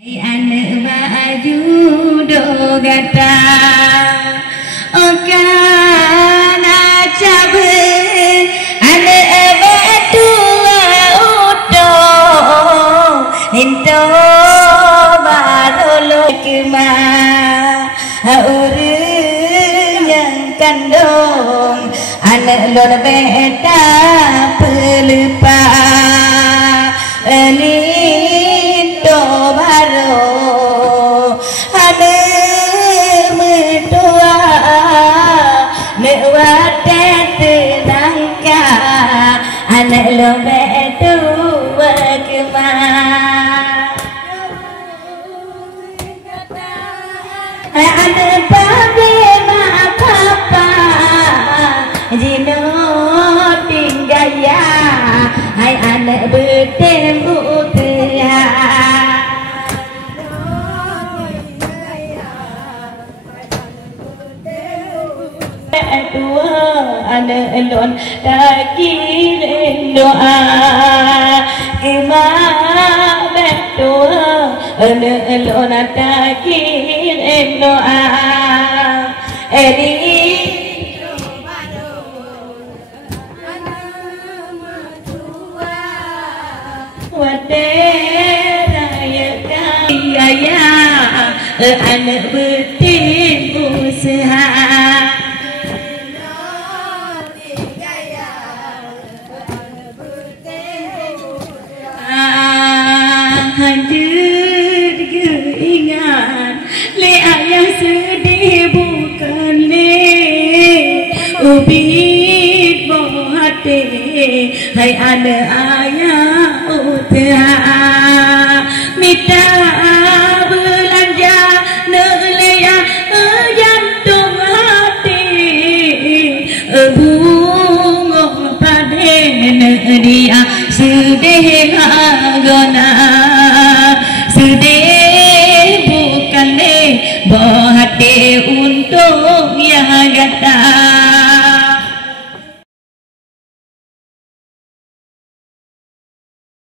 Anak baju dogata okan acabe anak batu auto into barolo kema urang yang kandung anak lon beta pelupa Lito baro ane medua ne wate tenangka ane lombe dua kema ane babe papa jino tinggaya hai ane bertemu Anak elon takirin doa Kema betua Anak elon takirin doa Eri Wadera kaya anak betin usaha hancur keingat le ayah sedih bukan le ubit bohate hai anak ayah utara minta belanja nelea jantung hati bunga paden dia sedih agona sedih bukan le bohate untuk yang gata